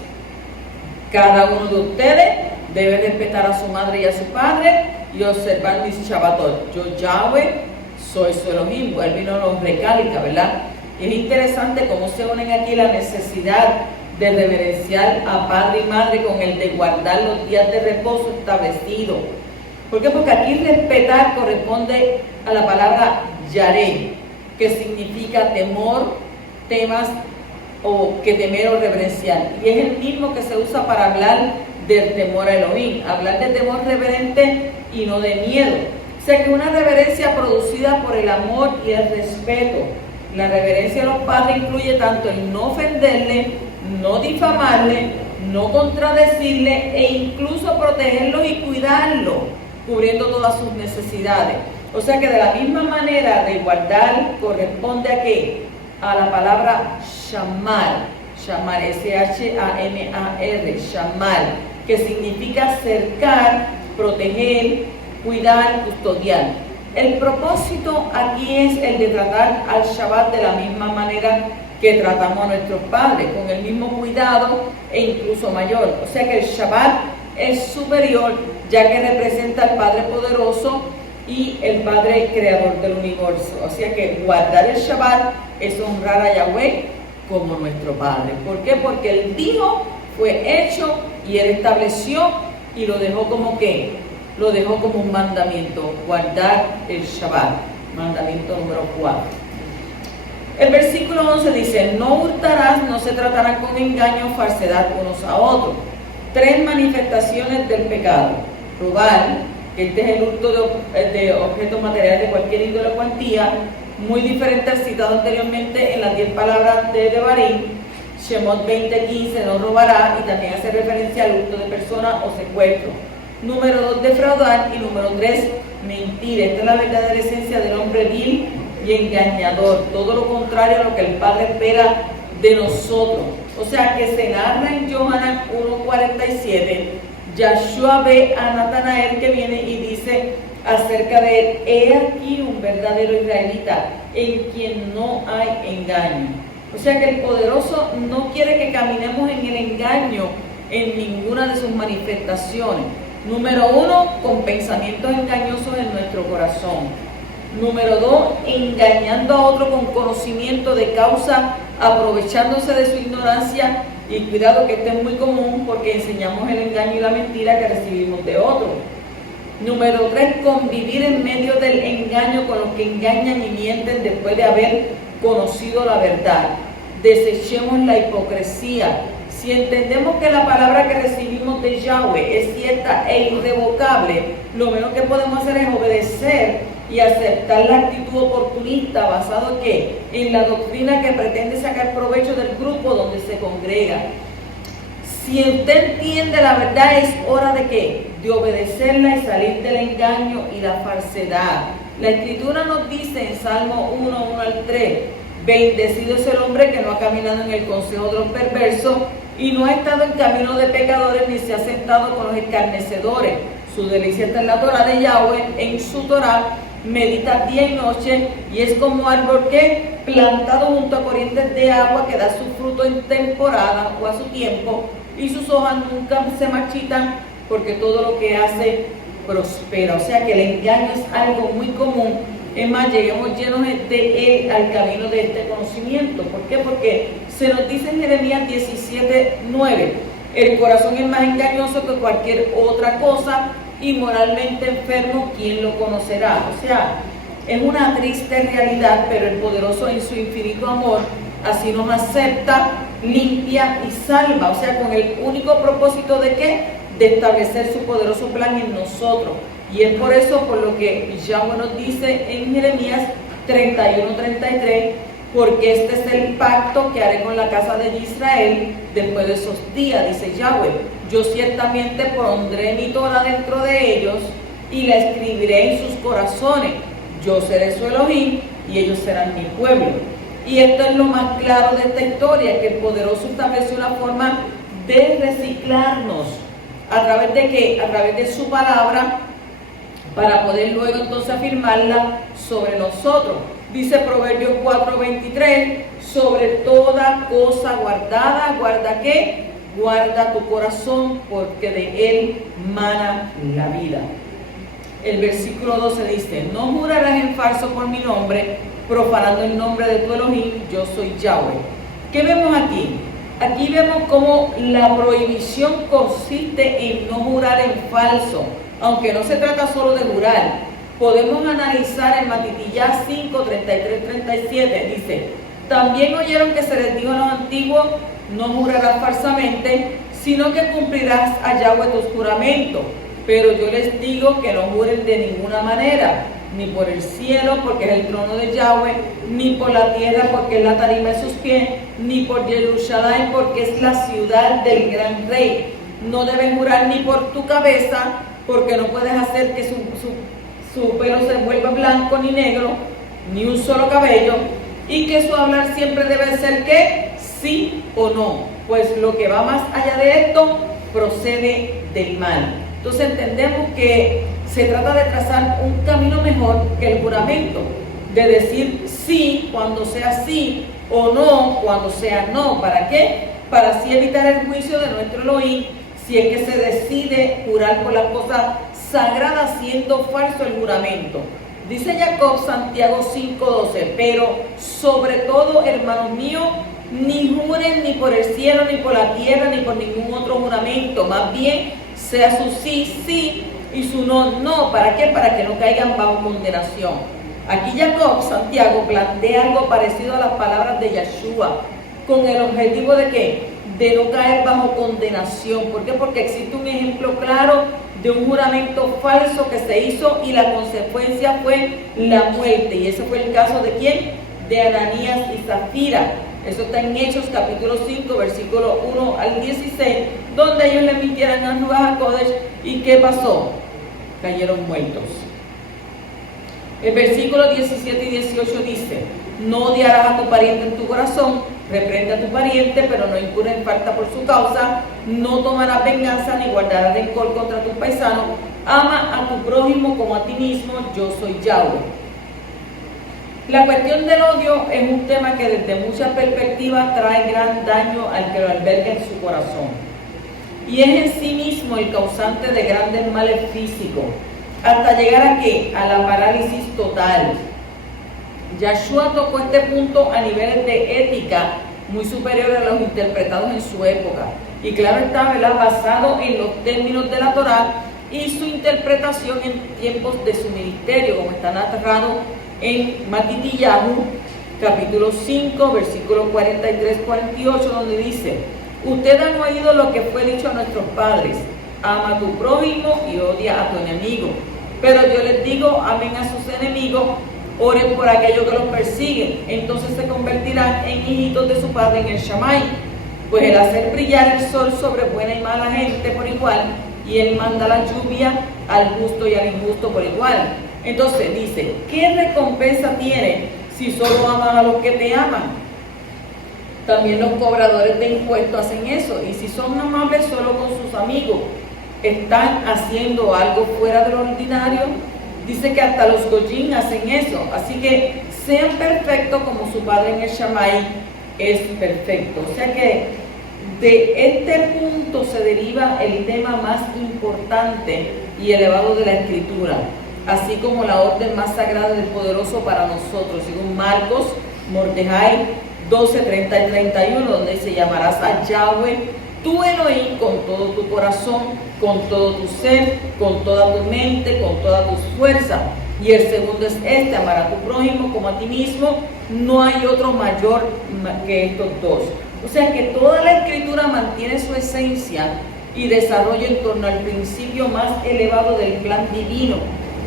Cada uno de ustedes debe respetar a su madre y a su padre y observar mis Shabbatot. Yo, Yahweh, soy su Elohim. Vuelve y nos recalca, ¿verdad? Es interesante cómo se unen aquí la necesidad de reverenciar a padre y madre con el de guardar los días de reposo establecidos. ¿Por qué? Porque aquí respetar corresponde a la palabra yaré, que significa temor, temas o que temer o reverenciar. Y es el mismo que se usa para hablar del temor a Elohim, hablar de temor reverente y no de miedo. O sea que es una reverencia producida por el amor y el respeto. La reverencia a los padres incluye tanto el no ofenderle, no difamarle, no contradecirle e incluso protegerlos y cuidarlos, cubriendo todas sus necesidades. O sea que de la misma manera de guardar corresponde a qué? A la palabra shamar, shamar, S-H-A-M-A-R, shamar, que significa cercar, proteger, cuidar, custodiar. El propósito aquí es el de tratar al Shabbat de la misma manera que tratamos a nuestros padres, con el mismo cuidado e incluso mayor. O sea que el Shabbat es superior, ya que representa al Padre poderoso y el Padre creador del universo. O sea que guardar el Shabbat es honrar a Yahweh como nuestro Padre. ¿Por qué? Porque Él dijo, fue hecho y Él estableció y lo dejó como ¿qué? Lo dejó como un mandamiento, guardar el Shabbat, mandamiento número 4. El versículo 11 dice, no hurtarás, no se tratarán con engaño o falsedad unos a otros. 3 manifestaciones del pecado. Robar, que este es el hurto de objetos materiales de cualquier índole o cuantía, muy diferente al citado anteriormente en las 10 palabras de Devarim. Shemot 20:15, no robará, y también hace referencia al hurto de personas o secuestro. Número 2, defraudar, y número 3, mentir. Esta es la verdadera esencia del hombre vil y engañador, todo lo contrario a lo que el Padre espera de nosotros. O sea que se narra en Yohanan 1:47, Yahshua ve a Natanael que viene y dice acerca de él, he aquí un verdadero israelita en quien no hay engaño. O sea que el poderoso no quiere que caminemos en el engaño en ninguna de sus manifestaciones. Número 1, con pensamientos engañosos en nuestro corazón. Número 2, engañando a otro con conocimiento de causa, aprovechándose de su ignorancia, y cuidado que este es muy común porque enseñamos el engaño y la mentira que recibimos de otro. Número 3, convivir en medio del engaño con los que engañan y mienten después de haber conocido la verdad. Desechemos la hipocresía. Si entendemos que la palabra que recibimos de Yahweh es cierta e irrevocable, lo menos que podemos hacer es obedecer y aceptar la actitud oportunista basado en ¿qué? En la doctrina que pretende sacar provecho del grupo donde se congrega. Si usted entiende la verdad, es hora de ¿qué? De obedecerla y salir del engaño y la falsedad. La Escritura nos dice en Salmo 1:1-3, bendecido es el hombre que no ha caminado en el consejo de los perversos y no ha estado en camino de pecadores ni se ha sentado con los escarnecedores. Su delicia está en la Torah de Yahweh, en su Torah medita día y noche, y es como árbol que plantado junto a corrientes de agua que da su fruto en temporada o a su tiempo, y sus hojas nunca se marchitan porque todo lo que hace prospera. O sea que el engaño es algo muy común. Es más, lleguemos llenos de él al camino de este conocimiento. ¿Por qué? Porque se nos dice en Jeremías 17:9, el corazón es más engañoso que cualquier otra cosa y moralmente enfermo, ¿quién lo conocerá? O sea, es una triste realidad, pero el poderoso en su infinito amor así nos acepta, limpia y salva. O sea, con el único propósito de ¿qué? De establecer su poderoso plan en nosotros. Y es por eso por lo que Yahweh nos dice en Jeremías 31:33, porque este es el pacto que haré con la casa de Israel después de esos días, dice Yahweh. Yo ciertamente pondré mi Torah dentro de ellos y la escribiré en sus corazones. Yo seré su Elohim y ellos serán mi pueblo. Y esto es lo más claro de esta historia, que el poderoso estableció una forma de reciclarnos. ¿A través de qué? A través de su palabra, para poder luego entonces afirmarla sobre nosotros. Dice Proverbios 4:23, sobre toda cosa guardada, ¿guarda qué? Guarda tu corazón, porque de él mana la vida. El versículo 12 dice, no jurarás en falso por mi nombre, profanando el nombre de tu Elohim, yo soy Yahweh. ¿Qué vemos aquí? Aquí vemos cómo la prohibición consiste en no jurar en falso, aunque no se trata solo de jurar. Podemos analizar en Matitiyá 5, 33, 37, dice, también oyeron que se les dijo a los antiguos, no jurarás falsamente, sino que cumplirás a Yahweh tus juramentos. Pero yo les digo que no juren de ninguna manera, ni por el cielo, porque es el trono de Yahweh, ni por la tierra, porque es la tarima de sus pies, ni por Jerusalén, porque es la ciudad del gran rey. No debes jurar ni por tu cabeza, porque no puedes hacer que su pelo se vuelva blanco ni negro, ni un solo cabello, y que su hablar siempre debe ser ¿qué? Sí o no, pues lo que va más allá de esto procede del mal. Entonces entendemos que se trata de trazar un camino mejor que el juramento, de decir sí cuando sea sí o no cuando sea no. ¿Para qué? Para así evitar el juicio de nuestro Elohim si es que se decide jurar por las cosas sagradas siendo falso el juramento. Dice Jacob, Santiago 5:12, pero sobre todo, hermanos míos, ni juren ni por el cielo, ni por la tierra, ni por ningún otro juramento, más bien sea su sí, sí, y su no, no. ¿Para qué? Para que no caigan bajo condenación. Aquí Jacob, Santiago, plantea algo parecido a las palabras de Yeshua, con el objetivo de ¿qué? De no caer bajo condenación. ¿Por qué? Porque existe un ejemplo claro de un juramento falso que se hizo y la consecuencia fue la muerte. Y ese fue el caso de ¿quién? De Ananías y Zafira. Eso está en Hechos capítulo 5, versículo 1 al 16, donde ellos le mintieron a Ruach HaKodesh. ¿Y qué pasó? Cayeron muertos. El versículo 17 y 18 dice, no odiarás a tu pariente en tu corazón, reprende a tu pariente, pero no incurra en falta por su causa, no tomarás venganza ni guardarás rencor contra tus paisanos, ama a tu prójimo como a ti mismo, yo soy Yahweh. La cuestión del odio es un tema que desde muchas perspectivas trae gran daño al que lo alberga en su corazón. Y es en sí mismo el causante de grandes males físicos, hasta llegar a ¿qué? A la parálisis total. Yeshua tocó este punto a niveles de ética muy superiores a los interpretados en su época. Y claro está, ¿verdad?, basado en los términos de la Torá y su interpretación en tiempos de su ministerio, como está narrado en Matityahu, capítulo 5, versículo 43-48, donde dice, ustedes han oído lo que fue dicho a nuestros padres, ama a tu prójimo y odia a tu enemigo. Pero yo les digo, amen a sus enemigos, oren por aquellos que los persiguen, entonces se convertirán en hijitos de su Padre en el Shamay. Pues el hacer brillar el sol sobre buena y mala gente por igual, y él manda la lluvia al justo y al injusto por igual. Entonces dice, ¿qué recompensa tiene si solo amas a los que te aman? También los cobradores de impuestos hacen eso, y si son amables solo con sus amigos, ¿están haciendo algo fuera de lo ordinario? Dice que hasta los goyim hacen eso, así que sean perfectos como su Padre en el Shamay es perfecto. O sea que de este punto se deriva el tema más importante y elevado de la Escritura, así como la orden más sagrada del Poderoso para nosotros, según Marcos, Mordejai 12, 30 y 31, donde dice, llamarás a Yahweh, tu Elohim, con todo tu corazón, con todo tu ser, con toda tu mente, con todas tus fuerzas. Y el segundo es este, amar a tu prójimo como a ti mismo. No hay otro mayor que estos dos. O sea que toda la Escritura mantiene su esencia y desarrollo en torno al principio más elevado del plan divino,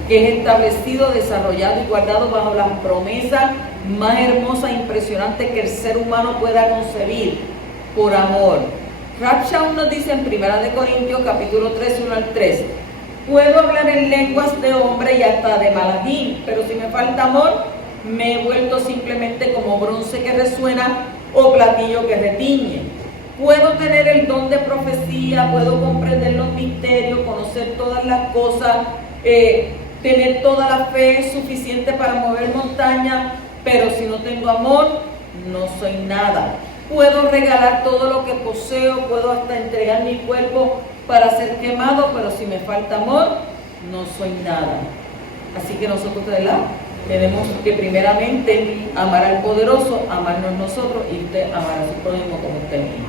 que es establecido, desarrollado y guardado bajo la promesa más hermosa e impresionante que el ser humano pueda concebir, por amor. Rab Shaul nos dice en 1 Corintios capítulo 3, 1 al 3, puedo hablar en lenguas de hombre y hasta de malajim, pero si me falta amor, me he vuelto simplemente como bronce que resuena o platillo que retiñe. Puedo tener el don de profecía, puedo comprender los misterios, conocer todas las cosas, tener toda la fe suficiente para mover montañas, pero si no tengo amor, no soy nada. Puedo regalar todo lo que poseo, puedo hasta entregar mi cuerpo para ser quemado, pero si me falta amor, no soy nada. Así que nosotros, ¿verdad?, tenemos que primeramente amar al poderoso, amarnos nosotros y usted amar a su prójimo como usted mismo.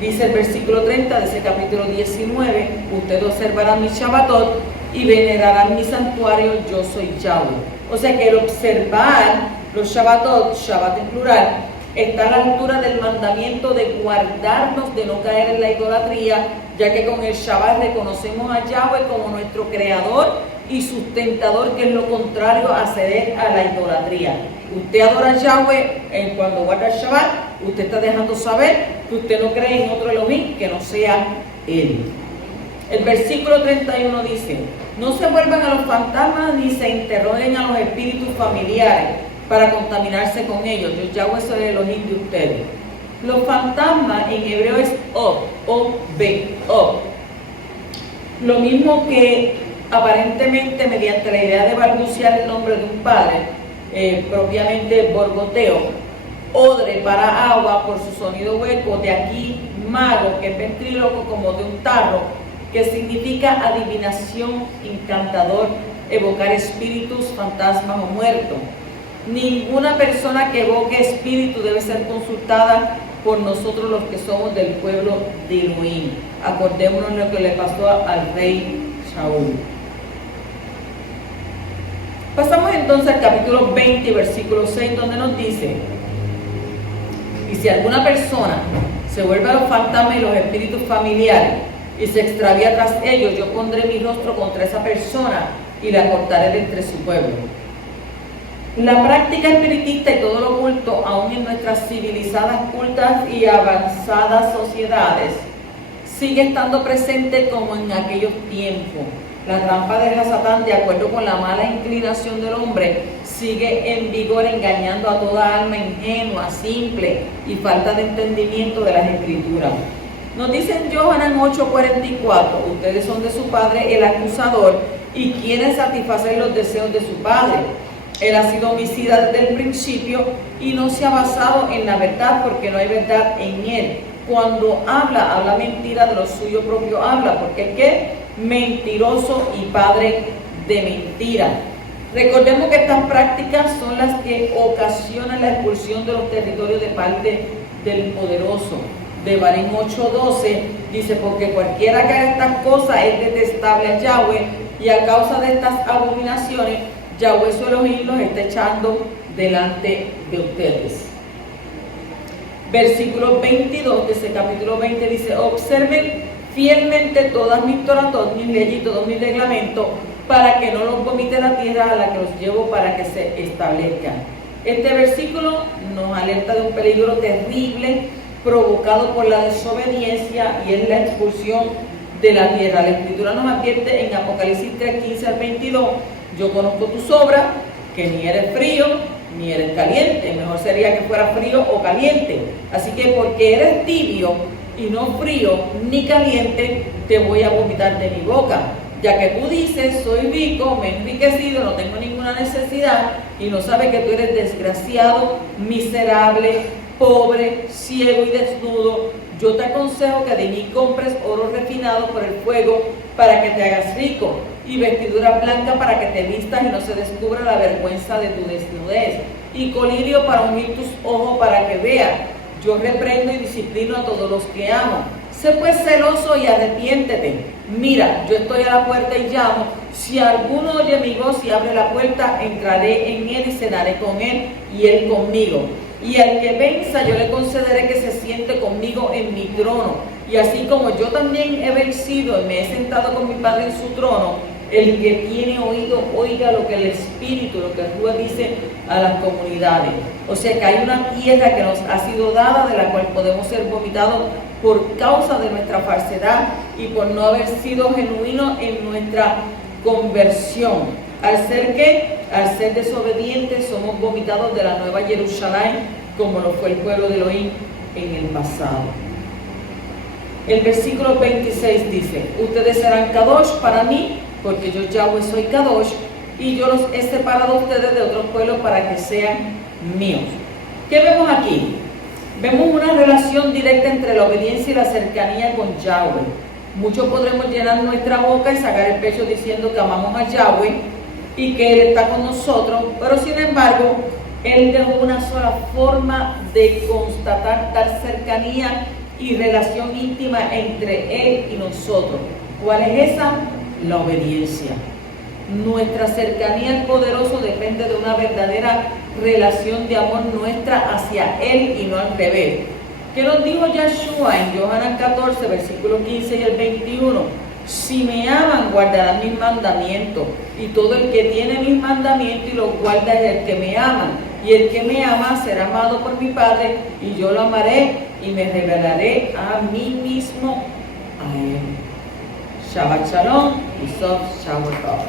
Dice el versículo 30 de ese capítulo 19, usted observará mi Shabbatot y venerará mi santuario, yo soy Yahweh. O sea que el observar los Shabbatot, Shabbat en plural, está a la altura del mandamiento de guardarnos de no caer en la idolatría, ya que con el Shabbat reconocemos a Yahweh como nuestro creador y sustentador, que es lo contrario a ceder a la idolatría. Usted adora a Yahweh cuando guarda el Shabbat, usted está dejando saber que usted no cree en otro Elohim que no sea Él. El versículo 31 dice: no se vuelvan a los fantasmas ni se interroguen a los espíritus familiares para contaminarse con ellos. Yo Yahweh soy el Elohim de ustedes. Los fantasmas en hebreo es Ob, O-B, Ob. Lo mismo que aparentemente mediante la idea de balbucear el nombre de un padre, propiamente borboteo, odre para agua por su sonido hueco, de aquí mago, que es ventríloco como de un tarro, que significa adivinación, encantador, evocar espíritus, fantasmas o muertos. Ninguna persona que evoque espíritu debe ser consultada por nosotros los que somos del pueblo de Elohim. Acordémonos lo que le pasó al rey Saúl. Pasamos entonces al capítulo 20, versículo 6, donde nos dice: y si alguna persona se vuelve a los fantasmas y los espíritus familiares y se extravía tras ellos, yo pondré mi rostro contra esa persona y la cortaré de entre su pueblo. La práctica espiritista y todo lo oculto, aún en nuestras civilizadas, cultas y avanzadas sociedades, sigue estando presente como en aquellos tiempos. La trampa de Satán, de acuerdo con la mala inclinación del hombre, sigue en vigor, engañando a toda alma ingenua, simple y falta de entendimiento de las Escrituras. Nos dice en Johanan 8:44, ustedes son de su padre el acusador y quieren satisfacer los deseos de su padre. Él ha sido homicida desde el principio y no se ha basado en la verdad, porque no hay verdad en él. Cuando habla mentira, de lo suyo propio habla, porque ¿qué? Mentiroso y padre de mentira. Recordemos que estas prácticas son las que ocasionan la expulsión de los territorios de parte del poderoso. Devarim 8:12 dice: porque cualquiera que haga estas cosas es detestable a Yahweh, y a causa de estas abominaciones Yahweh su Elohim los está echando delante de ustedes. Versículo 22 de ese capítulo 20 dice: observen fielmente todas mis toratot, mis leyes y todos mis reglamentos, para que no los vomite la tierra a la que los llevo para que se establezcan. Este versículo nos alerta de un peligro terrible provocado por la desobediencia, y es la expulsión de la tierra. La Escritura nos advierte en Apocalipsis 3:15 al 22: yo conozco tus obras, que ni eres frío ni eres caliente. Mejor sería que fuera frío o caliente. Así que porque eres tibio y no frío ni caliente, te voy a vomitar de mi boca. Ya que tú dices: soy rico, me he enriquecido, no tengo ninguna necesidad, y no sabes que tú eres desgraciado, miserable, pobre, ciego y desnudo. Yo te aconsejo que de mí compres oro refinado por el fuego para que te hagas rico, y vestidura blanca para que te vistas y no se descubra la vergüenza de tu desnudez, y colirio para ungir tus ojos para que veas. Yo reprendo y disciplino a todos los que amo. Sé pues celoso y arrepiéntete. Mira, yo estoy a la puerta y llamo. Si alguno oye mi voz y abre la puerta, entraré en él y cenaré con él y él conmigo. Y al que venza, yo le concederé que se siente conmigo en mi trono. Y así como yo también he vencido y me he sentado con mi Padre en su trono, el que tiene oído, oiga lo que el Espíritu, lo que Rúa dice a las comunidades. O sea que hay una tierra que nos ha sido dada, de la cual podemos ser vomitados por causa de nuestra falsedad y por no haber sido genuinos en nuestra conversión. Al ser desobedientes, somos vomitados de la nueva Jerusalén, como lo fue el pueblo de Elohim en el pasado. El versículo 26 dice: ustedes serán Kadosh para mí, porque yo Yahweh soy Kadosh, y yo los he separado a ustedes de otros pueblos para que sean míos. ¿Qué vemos aquí? Vemos una relación directa entre la obediencia y la cercanía con Yahweh. Muchos podremos llenar nuestra boca y sacar el pecho diciendo que amamos a Yahweh y que Él está con nosotros, pero sin embargo, Él dejó una sola forma de constatar tal cercanía y relación íntima entre Él y nosotros. ¿Cuál es esa? La obediencia. Nuestra cercanía al poderoso depende de una verdadera relación de amor nuestra hacia Él y no al revés. ¿Qué nos dijo Yahshua en Yohanan 14, versículos 15 y el 21? Si me aman, guardarán mis mandamientos, y todo el que tiene mis mandamientos y los guarda es el que me ama, y el que me ama será amado por mi Padre, y yo lo amaré y me revelaré a mí mismo a Él. Shabbat Shalom y Sof Shabbat.